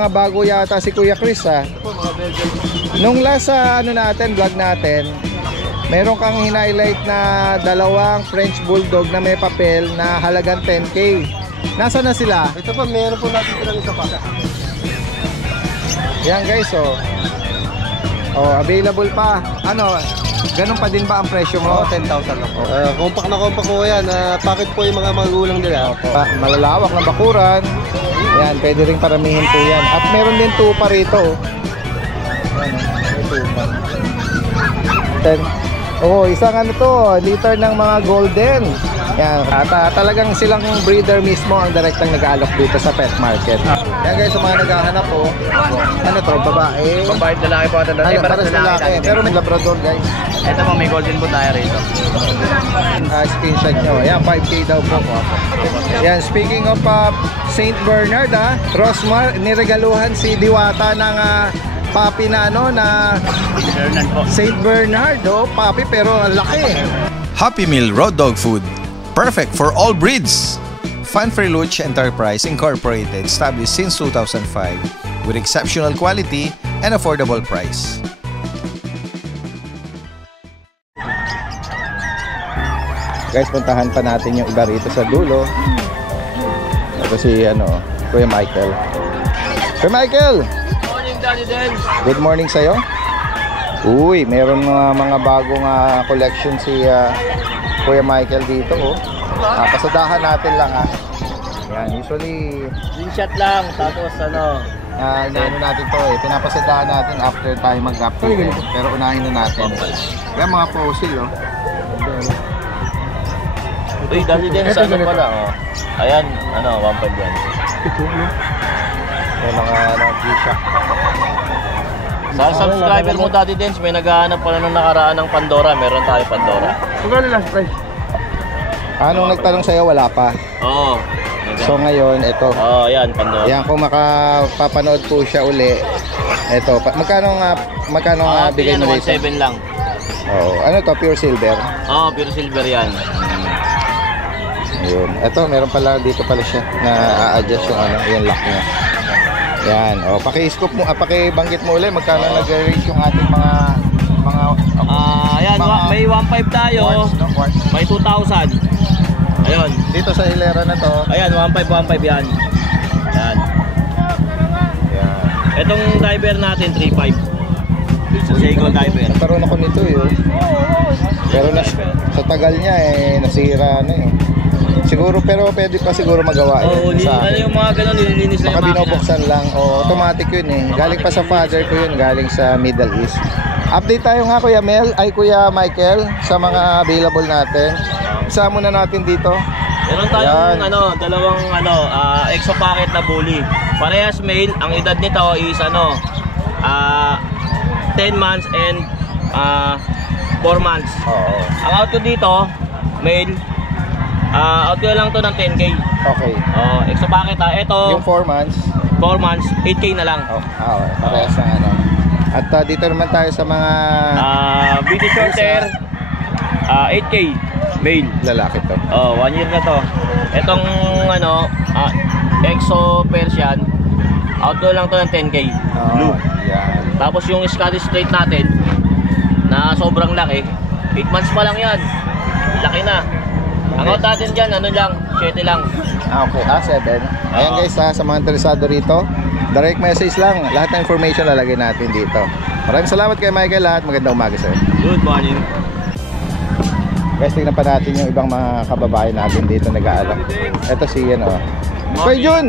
Mga bago yata si Kuya Chris ha. Nung last vlog natin, meron kang hinighlight na dalawang French Bulldog na may papel na halagang 10K. Nasaan na sila? Ito pa, meron po natin lang isa pa. Yan guys, oh. Oh, available pa. Ano, ganun pa din ba ang presyo mo? 10,000 lang po. Compact na compact po yan. Packet po yung mga magulang nila. Malalawak na bakuran. Yan, pwede rin paramihin po yan. At meron din tupa rito. Yan, may tupa. 10. Oh, isang ano to, liter ng mga golden. Yan, talagang silang breeder mismo ang direktang nag-aalok dito sa pet market. Yan guys, sa mga naghahanap po. Ano to, babae? Babae lalaki po ito. Ay, para sa lalaki. Pero may labrador guys. Ito po, may golden po tayo rito. Screenshot nyo. Yan, 5K daw po. Yan, speaking of St. Bernard, Rosmar, niregaluhan si Diwata ng papi na ano, na Bernard po. St. Bernard, oh, papi pero ang laki. Happy Meal Road Dog Food. Perfect for all breeds. Fun Freluche Enterprise Incorporated, established since 2005 with exceptional quality and affordable price. Guys, puntahan pa natin yung iba rito sa dulo. Ito si Kuya Michael. Kuya Michael! Good morning, Daddy Den. Good morning sa'yo. Uy, meron mga bagong collection si Kuya Michael dito, oh. Pasadahan natin lang Yan, usually Screenshot lang, tapos natin to pinapasadahan natin after tayo mag-update pero unahin na natin. Kaya mga fossil, oh. Uy, Daddy Den, sa ano pala, oh. Ayan, 1.5 yan. May mga G-Shock. Sa subscriber mo, Daddy Dens, may naghahanap pala nung nakaraan ng Pandora. Meron tayo Pandora. Magkano last price? Anong nagtanong sa'yo, wala pa. Oo. So ngayon, ito. Oo, yan, Pandora. Yan, kung makapapanood po siya uli. Ito, magkano bigay mo dito? 1.7 lang. Oo. Ano to, pure silver? Oo, pure silver yan. Ayun. Ito, meron pala dito pala siya na a-adjust yung lock niya. Yan. O, paki-scoop mo, paki-banggit mo ulit magkano nag-range yung ating mga ayan, may 1.5 tayo. May 2,000. Ayun. Dito sa hilera na to. Ayan, 1.5 yan. Yan. Yan. Etong diver natin 3.5. Sa Seiko diver. Nagkaroon ako nito pero sa tagal niya nasira na siguro, pero pwede pa siguro magawa yung mga ganun, nililinis lang baka yung makina. binubuksan lang automatic yun galing pa sa father ko yun, galing sa Middle East. Update tayo nga Kuya Michael sa mga available natin. Isa muna natin dito. Meron tayong dalawang exo packet na bully. Parehas male, ang edad nito is 10 months and 4 months. Ang auto dito, male, auto lang to ng 10K. Okay. Exo packet ito. Yung 4 months. 4 months, 8K na lang. Parehas na At dito naman tayo sa mga British Shorthair, 8K male. Lalaki to. 1 year na to. Itong Exo Persian, auto lang to ng 10K. Blue. Yan. Tapos yung Scottish Straight natin na sobrang laki, 8 months pa lang yan. Laki na. Ang out natin dyan, 7 lang. Okay, 7. Ayan guys, sa mga interesado rito, direct message lang. Lahat ng information lalagay natin dito. Maraming salamat kay Michael at magandang umaga sir. Good morning. Guys, tingnan pa natin yung ibang mga kababayan natin dito nag-aalok. Ito si Kuya Jun!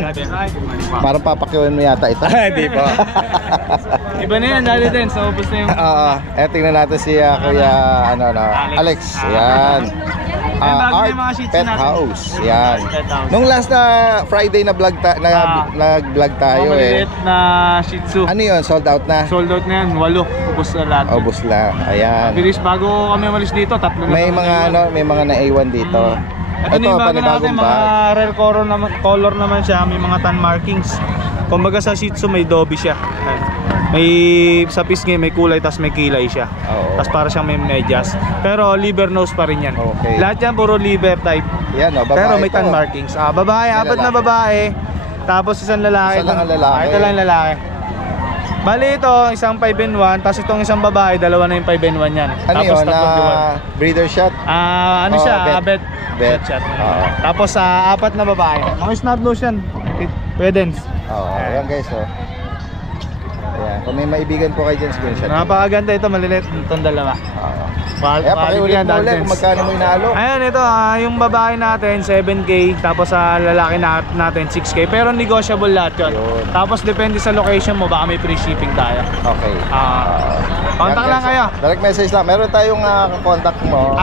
Parang papakiwan mo yata ito. Hindi po. Iba na yan, Daddy Den. So, ubos na yung... tingnan natin si Kuya Alex. Yan. Art Pet House. Yan. Nung last na Friday na vlog nag-vlog tayo maliit na Shih Tzu. Ano yun? Sold out na? Sold out na yan. 8. Ubos na lahat. Ubos lang. Ayan. Bilis bago kami umalis dito. 3 na. May mga na-A1 dito. Ito na yung bago natin, mga rare color naman siya, may mga tan markings. Kumbaga sa Shih Tzu may Dobby siya. May sa pisngi may kulay, tas may kilay siya. Tas para siyang may medyas. Pero liver nose pa rin yan. Okay. Lahat yan puro liver type. Yan, babae. Pero may tan markings. Babae, 4 na babae. tapos isang lalaki. Isa lang ang lalaki. Ito lang yung lalaki. Bali ito, isang 5-in-1, tapos itong isang babae, dalawa na yung 5-in-1 yan. Ano Tapos yun? tatlong diwan. Breeder shot? Ano Oh, siya? bet. Bet shot. Oo. Tapos 4 na babae. Mga snub nose yan. Pwedens. Oo, ayan guys, oh. Ayan, kung may maibigan po kayo dyan, screenshot. Napakaganda ito, maliliit itong dalawa. Oo. Quality Kaya pakiulit yan, mo ulit Daldens. kung magkano mo inalo. Ayan, ito, yung babae natin, 7K. Tapos sa lalaki natin, 6K. Pero negotiable lahat yun. Yun. Tapos depende sa location mo, baka may free shipping tayo. Okay. Contact Ayan, lang guys, kayo. Direct message lang. Meron tayong contact mo.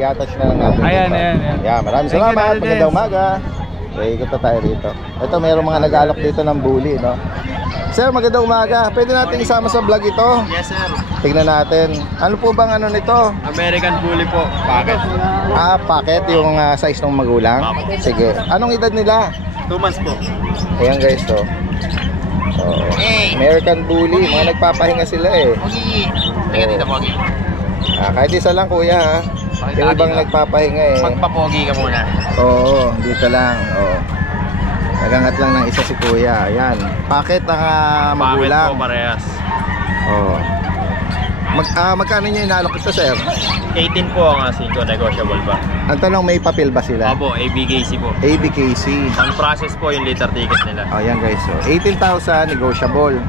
I-attach na lang natin. Ayan, dito. ayan, ayan. Yeah, maraming Thank you, salamat. Daldens. Magandang umaga. Okay, ikot na tayo rito. Ito, mayroong mga nag-alok dito ng bully, no? Sir, magandang umaga. Pwede natin isama sa vlog ito? Yes, sir. Tignan natin. Ano po bang ano nito? American Bully po. Packet. Packet yung size ng magulang? Sige. Anong edad nila? 2 months po. Ayan guys, to. Oh, American Bully. Mga nagpapahinga sila eh. Pogi. Teka dito, Pogi. Kahit isa lang kuya ha. Yung ibang nagpapahinga eh. Magpapogi ka muna. Oo, dito lang. Oo. Nagangat lang ng isa si kuya. Ayan. Packet ang magulang. Parehas. Oo. Magkano niya inalok ito, sir? 18 po ang asin ko, negotiable ba? Ang tanong, may papel ba sila? Opo, ABKC po. ABKC. Ang process po yung liter ticket nila. Oh, yan guys. So, 18,000 negotiable.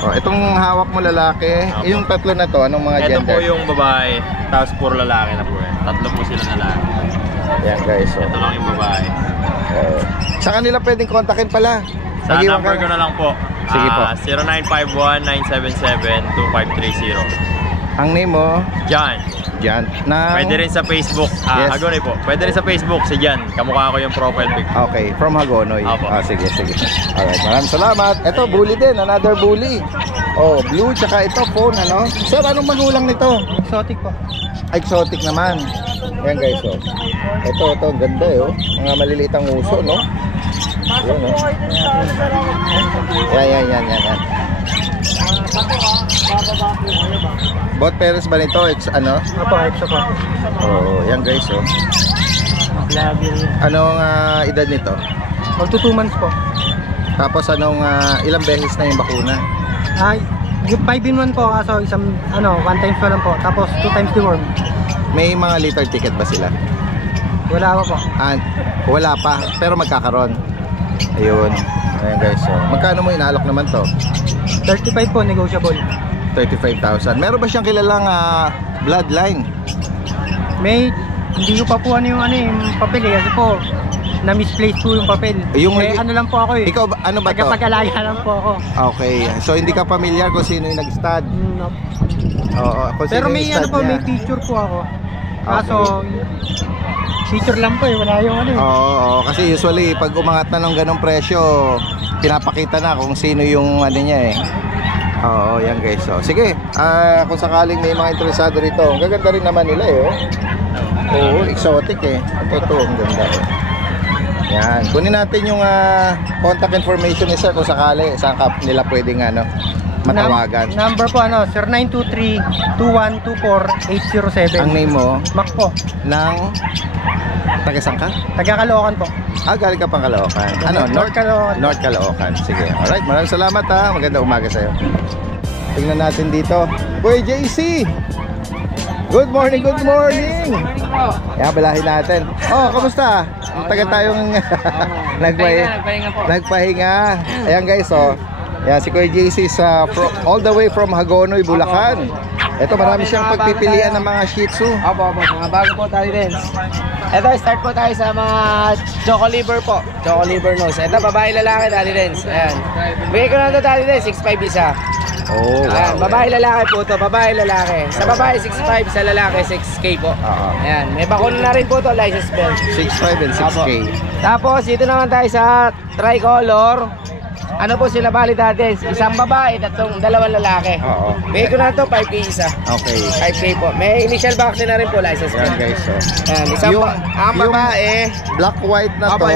Oh, itong hawak mo lalaki, Apo. yung tatlo na to, anong mga Ito gender? po yung babae, tapos puro lalaki na po yan. Tatlo po sila lalaki. Yan guys. So, Ito lang yung babae. sa kanila pwedeng kontakin pala. Sa Mag-iwan number ka- ko na lang po. Sige po. 0951-977-2530. Ang name mo? Jan. Jan. Na... Pwede rin sa Facebook. Yes. Hagonoy po. Pwede rin sa Facebook si Jan. Kamukha ko yung profile pic. Okay, from Hagonoy. Apo. Sige, sige. Alright, maraming salamat. Ito, bully din. Another bully. Oh, blue, tsaka ito, phone, ano? Sir, anong magulang nito? Exotic po. Exotic naman. Ayan guys, oh. Ito, ang ganda eh, oh. Mga maliliit ang uso, no? Ayan, oh. Yan. Bot parents ba nito? Ano? Apo, exo po. Oh, yan guys, oh. Anong edad nito? Magto 2 months po. Tapos anong ilang beses na yung bakuna? Yung 5-in-1 po, kaso isang, 1 times pa lang po. Tapos 2 times deworm. May mga liter ticket ba sila? Wala pa po. Wala pa, pero magkakaroon. Ayun. Ayan guys, so magkano mo inaalok naman to? 35 po, negotiable. 35,000. Meron ba siyang kilalang bloodline? May, hindi ko pa po yung papel eh. Kasi po, na-misplace po yung papel. Yung ano lang po ako eh. Ikaw, ano ba to? Tagapag-alaga lang po ako. Okay, so hindi ka familiar kung sino yung nag-stud? Oo, kung Pero sino may yung stud niya. may picture po ako. Kaso, picture lang po eh. Wala yung Oo, kasi usually pag umangat na ng ganong presyo, pinapakita na kung sino yung niya eh. Oo, yan guys. So, sige, kung sakaling may mga interesado rito, ang gaganda rin naman nila eh. Oh. Oo, exotic eh. Ito, ang ganda eh. Yan, kunin natin yung contact information ni sir kung sakali saan ka nila pwedeng matawagan. Number po 0923-2124-807. Ang name mo? Mac po. Ng taga saan ka? Taga Caloocan po. Galing ka pang Caloocan. Ano? North Caloocan. North Caloocan. Sige. Alright, maraming salamat ha. Magandang umaga sa'yo. Tingnan natin dito. Boy JC! Good morning, good morning! Yan, balahin natin. Oh, kamusta? Taga tayong nagpahinga. Ayan guys, oh. Yan, si Kuya JC all the way from Hagonoy, Bulacan. Ito, marami siyang pagpipilian ng mga Shih Tzu. Opo, mga bago po tayo din. Ito, start po tayo sa mga Choco Liver po. Choco Liver nose. Ito, babae lalaki, Daddy Dens. Ayan. Bigay ko na ito, Daddy Dens, 6'5" isa. Oh, Ayan, wow. babae lalaki po ito, babae lalaki. Sa babae, 6'5", sa lalaki, 6K po. Ayan, may bakuna na rin po ito, license belt. 6'5 and 6K. Tapos, dito naman tayo sa tricolor. Ano po sila bali dati? Isang babae, dalawang lalaki. Oo. Bigay ko na ito, 5K isa. Okay. 5K po. May initial vaccine na rin po, license Yan belt. guys, so. Ayan, isang ang babae, Black white na to, Opo.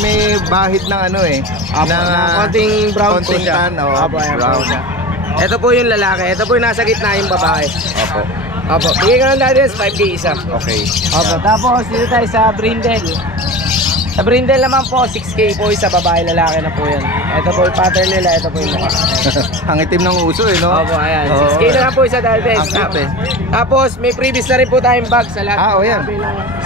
may bahid ng konting brown po konting siya. tan, Opo, ayan po brown. siya. Ito po yung lalaki. Ito po yung nasa gitna yung babae. Opo. Opo. Bigay ko ng dati 5K isa. Okay. Opo. Tapos dito tayo sa brindle. Sa brindle naman po, 6K po isa babae lalaki na po yan. Ito po yung pattern nila, ito po yung mukha. Ang itim ng uso eh, no? Opo, ayan. Oo. 6K na lang po isa dahil Ang cute eh. Tapos may previous na rin po tayong bag sa lahat. Yan.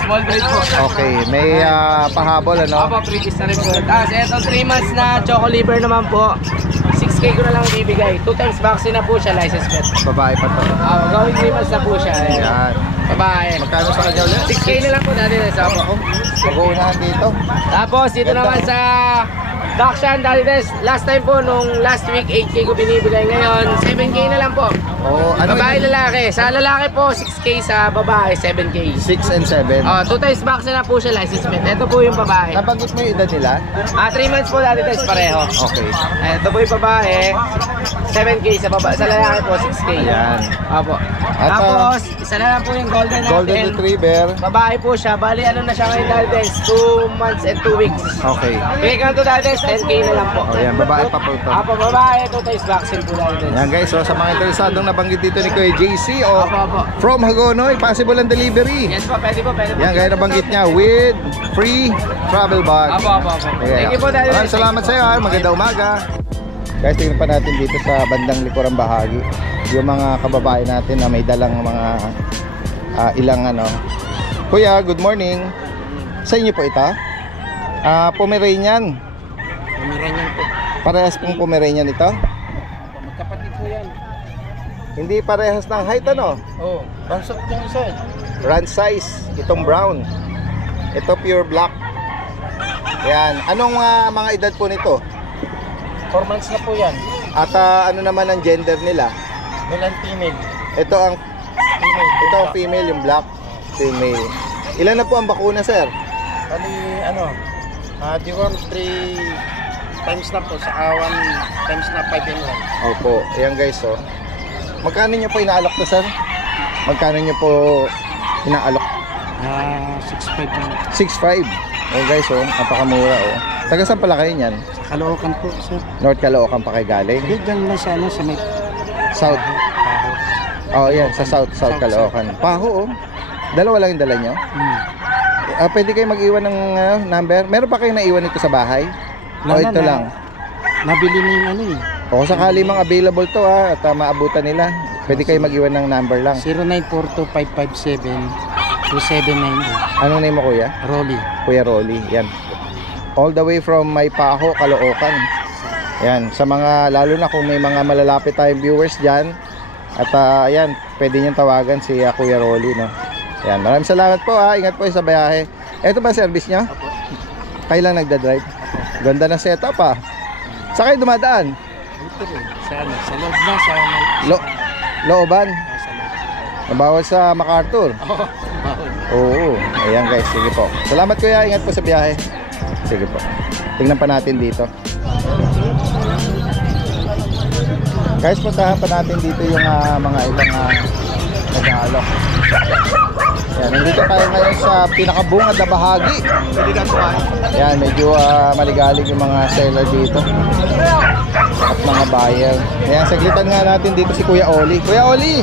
Small breed po. Okay, may pahabol ano? Opo, previous na rin po. Tapos etong 3 months na choco liver naman po. 6K ko na lang ibibigay. 2 times vaccine na po siya, license pet. Babae pa to. Gawin 3 months na po siya. Ayan. Yan. Babae. Magkano sa kanya ulit? 6K na lang po natin sa po. Mag-uunahan dito. Tapos dito Ganda. naman sa Dakshan Dalides, last time po nung last week 8K ko binibigay, ngayon 7K na lang po. Ano Babae lalaki. Sa lalaki po 6K, sa babae 7K. 6 and 7. 2 times vaccine na po siya, license plate. Ito po yung babae. Nabanggit mo yung edad nila? 3 months po Dalides pareho. Okay. Ito po yung babae 7K, sa babae, sa lalaki po 6K. Ayan. Opo. At, Tapos isa na lang po yung golden natin. Golden Retriever. Babae po siya. Bali ano na siya ngayon Dalides, 2 months and 2 weeks. Okay. Bigyan ko to Dalides, 10K na lang po. Ayan, babae pa po ito. Apo, babae, 2 times vaccine po Dalides. Yan guys, so sa mga interesadong nabanggit dito ni Kuya JC o Apo. from Hagonoy, possible ang delivery. Yes po, pwede po. Yan, gaya nabanggit niya, with free travel bag. Apo. Ayan. Thank you po Dalides. Maraming salamat sa iyo, magandang umaga. Guys, tingnan pa natin dito sa bandang likurang bahagi yung mga kababae natin na may dalang mga ilang ano. Kuya, good morning. Sa inyo po ito? Pomeranian. Pomeranian po. Parehas pong Pomeranian ito? Magkapatid po yan. Hindi parehas ng height ano? Oo. Bansot yung isa. Run size, itong brown. Ito pure black. Yan. Anong mga edad po nito? 4 months na po yan. At ano naman ang gender nila? Male and female. Ito ang female, yung black. Female. Ilan na po ang bakuna, sir? Bali, deworm 3 times na po. Sa 1 times na 5 in 1. Opo. Ayan guys, oh. Magkano nyo po inaalok to, sir? Magkano nyo po inaalok? 6.5 lang. 6.5. Oh guys, oh. Napakamura, oh. Taga saan pala kayo niyan? Caloocan po, sir. North Caloocan pa kayo galing? Hindi, dyan lang sa may South. Paho. Oh, yan. Sa South Caloocan. Paho, oh. Dalawa lang yung dala nyo? Pwede kayo mag-iwan ng number? Meron pa kayo naiwan ito sa bahay? O ito lang? Nabili na yung O sakali mang available to at maabutan nila, pwede kayo mag-iwan ng number lang. 0942-557-2798. Anong name mo, kuya? Rolly. Kuya Rolly. Yan. All the way from Maypaho, Caloocan. Yan. Sa mga, lalo na kung may mga malalapit tayong viewers dyan. At ayan, pwede niyong tawagan si Kuya Rolly, no? Yan. Maraming salamat po, ha. Ingat po sa biyahe. Ito ba service niyo? Kayo lang nagdadrive? Ganda na setup, ha. Saan kayo dumadaan? Sa loob na, sa Looban? sa loob. Nabawal sa MacArthur? Oo. Ayan guys, sige po. Salamat kuya, ingat po sa biyahe. Sige po. Tingnan pa natin dito. Guys, puntahan pa natin dito yung mga ilang nag-aalok. Yan, nandito tayo ngayon sa pinakabungad na bahagi. Yan, medyo maligalig yung mga seller dito. At mga buyer. Ayan, saglitan nga natin dito si Kuya Oli. Kuya Oli!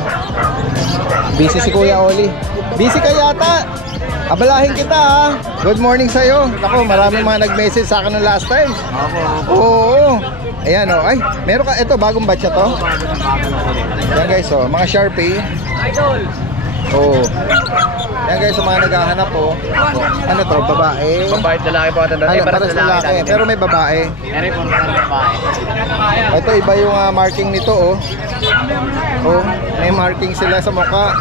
Busy si Kuya Oli. Busy ka yata! Abalahin kita, ha. Good morning sa'yo. Ako, maraming mga nag-message sa akin ng last time. Oo. Ayan, oh. Ay, meron ka. Ito, bagong batch to. Ayan guys, oh. Mga Sharpie. Idol! Oo. Ayan guys, mga naghahanap, oh. Ano to, babae? Babae at lalaki po ito. Ay, paras lalaki. Pero may babae. Eri po ng babae. Ito, iba yung marking nito, oh. Oh, may marking sila sa mukha.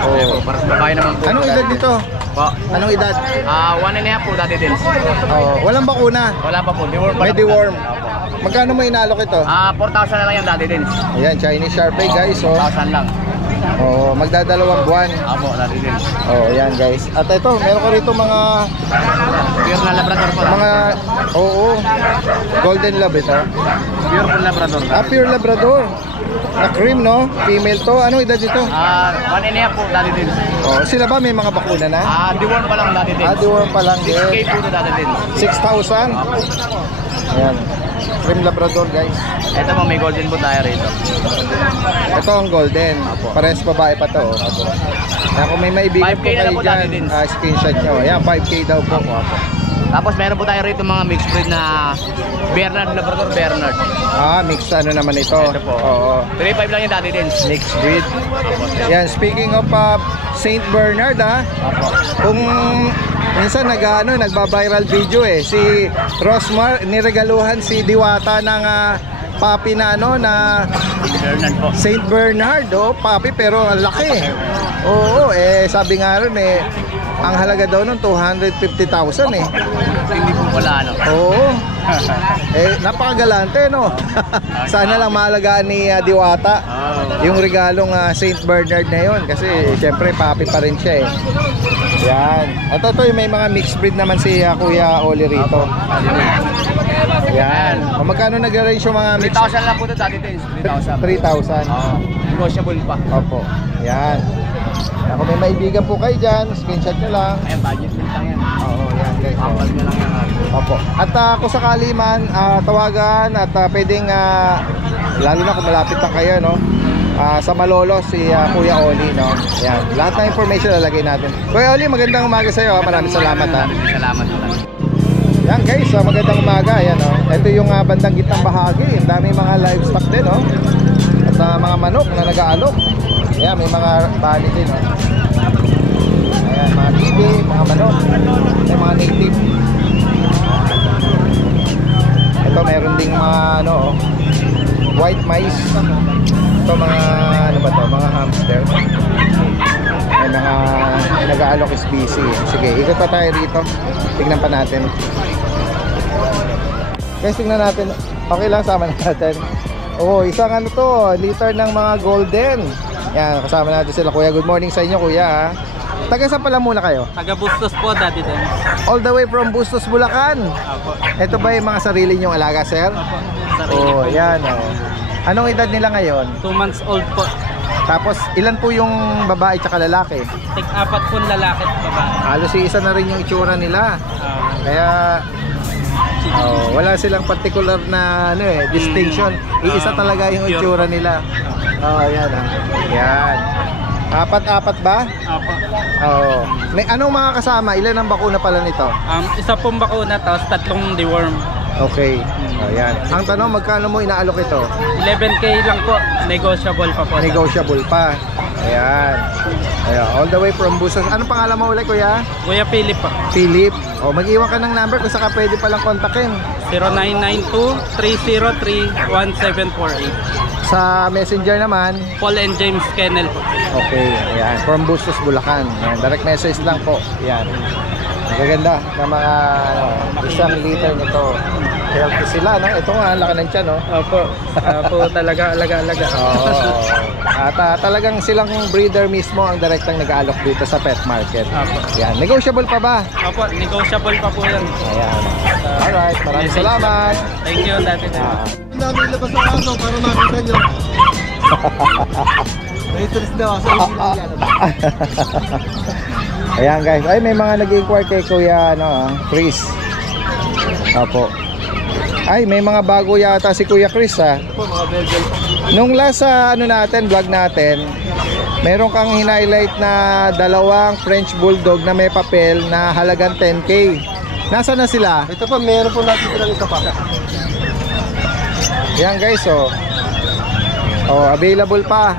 Oh. Para sa babae naman po. Anong edad nito? Po. Anong edad? 1 and a half po dati din. Oh, walang bakuna. Wala pa po. Deworm pa May lang po deworm. dati. Opo. Magkano mo inalok ito? 4,000 na lang yan dati din. Ayan, Chinese Sharpie guys, oh. 4,000 lang. Oh, magdadalawang buwan. Opo, dati din. Oh, ayan guys. At ito, meron ka rito mga Pure na Labrador po. oo. Golden Lab ito. Pure po Labrador. Pure Labrador. Na cream, no? Female to. Anong edad nito? 1 and a half po dati din. Oh, sila ba may mga bakuna na? Deworm pa lang dati din. Deworm pa lang din. 6K po dati din. 6,000. Ayan. Cream Labrador, guys. Ito po, may golden po tayo rito. Ito ang golden. Parehas babae pa to. Kaya kung may maibigan 5K po na lang kayo po dati dyan, din. screenshot nyo. Ayan, 5K daw po. Opo. Tapos meron po tayo rito mga mixed breed na Bernard, Labrador Bernard. Mix ano naman ito. Ito po. Oo. 3.5 lang yung Daddy Dens. Mixed breed. Yan, speaking of Saint Bernard kung minsan nagba-viral video si Rosmar niregaluhan si Diwata ng papi na na Bernard po. Saint Bernard, papi pero ang laki. Oo, sabi nga rin ang halaga daw nun 250,000 Hindi po wala Oo. Napakagalante no. Sana lang mahalagaan ni Diwata yung regalong Saint Bernard na yon kasi syempre papi pa rin siya Yan. At ito may mga mixed breed naman si Kuya Oli rito. Yan. Magkano nag-range yung mga mixed? 3,000 lang po ito Daddy Dens. 3,000. 3,000. Negotiable pa. Opo. Yan. Kung may maibigan po kayo dyan, screenshot nyo lang. Ayan, budget din lang yan. Oo, yan guys. Kapal nyo lang yan. Opo. At kung sakali man, tawagan at pwedeng, lalo na kung malapit lang kayo, no? Sa Malolos, si Kuya Oli, no? Yan. Lahat ng information lalagay natin. Kuya Oli, magandang umaga sa iyo. Maraming salamat. Salamat. Yan guys, magandang umaga. Yan, no? Ito yung bandang gitnang bahagi. Ang dami mga livestock din, no? At mga manok na nag-aalok. Ayan, may mga bali din, no? Ayan, mga bibi, mga manok. May mga native. Ito, meron ding mga, white mice. Ito, mga, mga hamster. May mga nag-aalok is busy. Sige, ikot pa tayo dito. Tignan pa natin. Guys, tignan natin. Okay lang, sama natin. Isang liter ng mga golden. Yan, kasama natin sila Kuya. Good morning sa inyo Kuya. Taga saan pala muna kayo? Taga Bustos po, Daddy Dens. All the way from Bustos, Bulacan. Apo. Ito ba yung mga sarili nyong alaga, sir? Apo. Sarili po. Yan. Anong edad nila ngayon? 2 months old po. Tapos ilan po yung babae tsaka lalaki? Tig-apat po lalaki at babae. Halos isa na rin yung itsura nila. Kaya wala silang particular na distinction. Iisa talaga yung itsura nila. Yan. Yan. Apat-apat ba? Apo. May anong mga kasama? Ilan ang bakuna pala nito? Isa pong bakuna tapos 3 deworm. Okay. Ayan. Ang tanong, magkano mo inaalok ito? 11K lang po. Negotiable pa po. Negotiable pa. Ayan. All the way from Bustos. Anong pangalan mo ulit, Kuya? Kuya Philip po. Philip. Mag-iwan ka ng number kung saka pwede palang kontakin. 0992-303-1748. Sa messenger naman. Paul and James Kennel po. Okay. Ayan. From Bustos, Bulacan. Ayan. Direct message lang po. Ayan. Magaganda na mga isang liter nito. Healthy sila, no? Ito nga, laki ng tiyan, no? Opo. Talaga, alaga-alaga. At talagang silang breeder mismo ang direktang nag-aalok dito sa pet market. Opo. Yan. Negotiable pa ba? Opo, negotiable pa po yan. Ayan. Alright, maraming salamat. Thank you, Daddy Dens. Dami ilabas ang aso para makita nyo. May interest daw sa Ayan guys, may mga nag-inquire kay Kuya Chris. Opo. May mga bago yata si Kuya Chris Nung last natin, vlog natin, meron kang hinighlight na dalawang French Bulldog na may papel na halagang 10K. Nasaan na sila? Ito pa, meron po natin silang isa pa. Yan guys, available pa.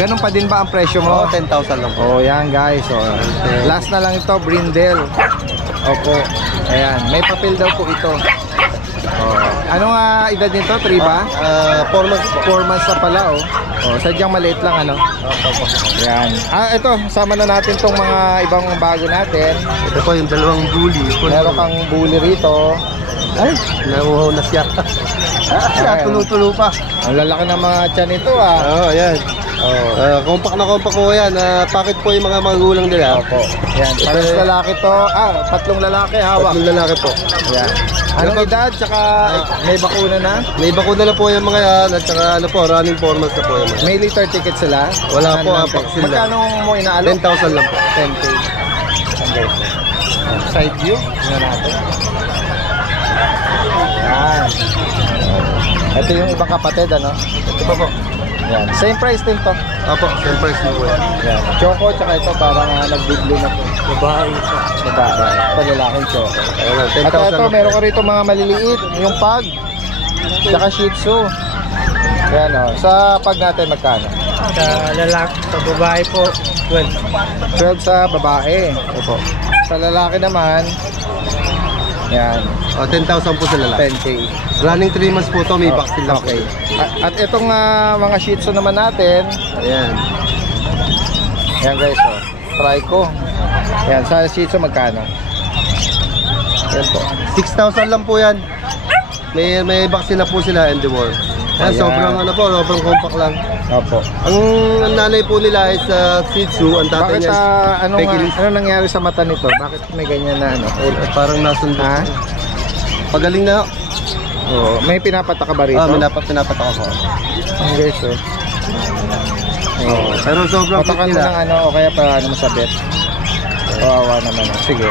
Ganun pa din ba ang presyo mo? 10,000 lang po. Yan guys, last na lang ito, Brindle. Opo. Ayan, may papel daw po ito. Anong edad nito? 3 ba? 4 months po. 4 months na pala, sadyang maliit lang, Ayan. Ito, sama na natin tong mga ibang bago natin. Ito po yung dalawang bully. Meron kang bully rito. Ay, nauhaw na siya. Siya, tulo-tulo pa. Ang lalaki ng mga tiyan nito, Yan. Compact na compact po yan. Pakit po yung mga magulang nila. Opo. Yan, pares lalaki to. 3 lalaki hawak. 3 lalaki po. Yan. Anong edad? Tsaka may bakuna na? May bakuna na po yung mga yan. At saka running 4 months na po yung mga. May litter ticket sila? Wala po, Ano vaccine lang. Magkano mo inaalok? 10,000 lang po. 10K. Side view. Tingnan natin. Yan. Ito yung ibang kapatid, Ito pa po. Yan. Same price din to. Apo, same price mo po yan. Yan. Choco, tsaka ito parang nagbibli na po. Babae. Babae. Ito lalaking choco. Ayan, At 10,000 ito, meron ka rito mga maliliit, yung pag, tsaka shih tzu. Yan o. Sa pag natin magkano? Sa lalaki, sa babae po, 12. 12 sa babae. Opo. Sa lalaki naman, yan, Oh, 10,000 po sa lalaki. 10K. Running 3 months po to, may vaccine lang Okay. po. At itong mga shih tzu naman natin, Ayan. yan guys, oh. Try ko. Yan, sa shih tzu magkano? Yan po. 6,000 lang po yan. May vaccine na po sila and the war. Ayan, Ayan. sobrang ano po, sobrang compact lang. Opo. Ang nanay po nila is Shih Tzu, ang tatay Bakit niya is Pekinese. ano nangyari sa mata nito? Bakit may ganyan na ano? Parang nasundo. Ha? Pagaling na. Oo. May pinapataka ba rito? Pinapatak ako. Ang guys, oh. Oo. Pero sobrang Patakan mo cute ng nila. ano o kaya pa ano mo sa bet. Kawawa naman. Sige.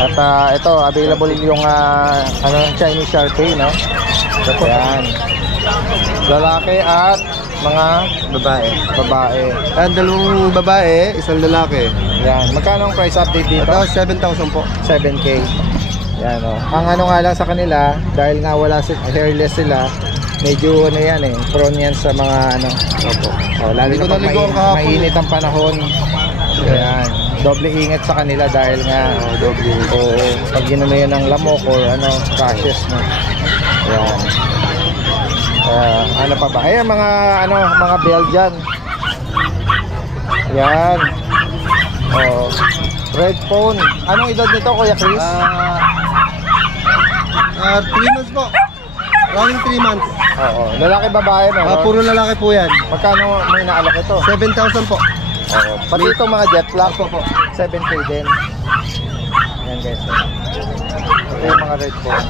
At ito, available yung Chinese Sharpei, no? Yan. Lalaki at mga babae. Ang dalawang babae, isang lalaki. Yan. Magkano ang price update dito? Ito, 7,000 po. 7K. Yan, oh. Ang ano nga lang sa kanila, dahil nga wala hairless sila, medyo ano yan eh, prone yan sa mga ano. Opo. Oh, lalo Hindi ko na pag naligo ang kahapon. mainit ang panahon. Ayan. Doble ingat sa kanila dahil nga doble. Oo. Pag ginano yan ng lamok or ano, rashes no. Ayan. Ano pa ba? Ayan mga Belgian. Ayan. Oh. Red phone. Anong edad nito, Kuya Chris? 3 months po. Running 3 months. Oo. Lalaki babae no? Puro lalaki po yan. Magkano may naalok ito? 7,000 po. Oo. Pati itong mga jet black po. 7K din. Ayan guys. Ito yung mga red phone.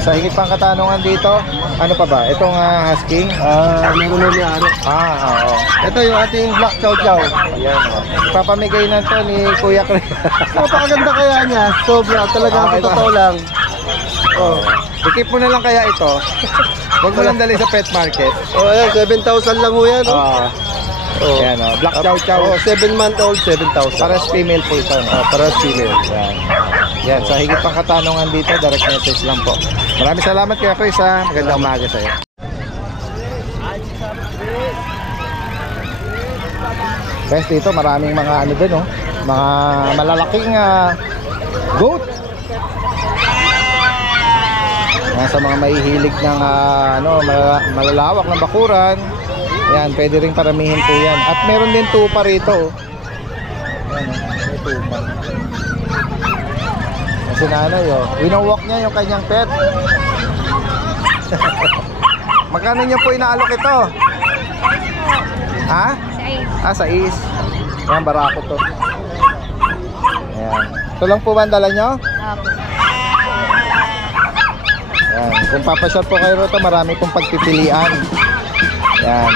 Sa higit pang katanungan dito, ano pa ba? Itong husky? Meron na may-ari. Oo. Ito yung ating Black Chow Chow. Ayan. Ipapamigay na to ni Kuya Chris. Napakaganda kaya niya. Sobra. Talagang Okay sa totoo lang. Oh. I-keep mo na lang kaya ito. Huwag mo lang dali sa pet market. Oh, ayan. 7,000 lang ho yan. Oo. Ayan o. Black Chow Chow. Oh, 7 month old, 7,000. Paras female po ito. No? Paras female. Yan. Yan. Sa higit pang katanungan dito, direct message lang po. Maraming salamat Kuya Chris ha. Magandang umaga sa'yo. Guys, dito maraming mga ano din oh. Mga malalaking goat. Yan, sa mga mahihilig ng malalawak ng bakuran. Yan, pwede ring paramihin po yan. At meron din tupa rito. Yan, may tupa. Kasi nanay, winowalk niya yung kanyang pet. Magkano niyo po inaalok ito? Ha? Sa is. Yan, barako to. Ayan. Ito lang po ba ang dala nyo? Yan. Kung papasyal po kayo rito, marami pong pagpipilian. Yan.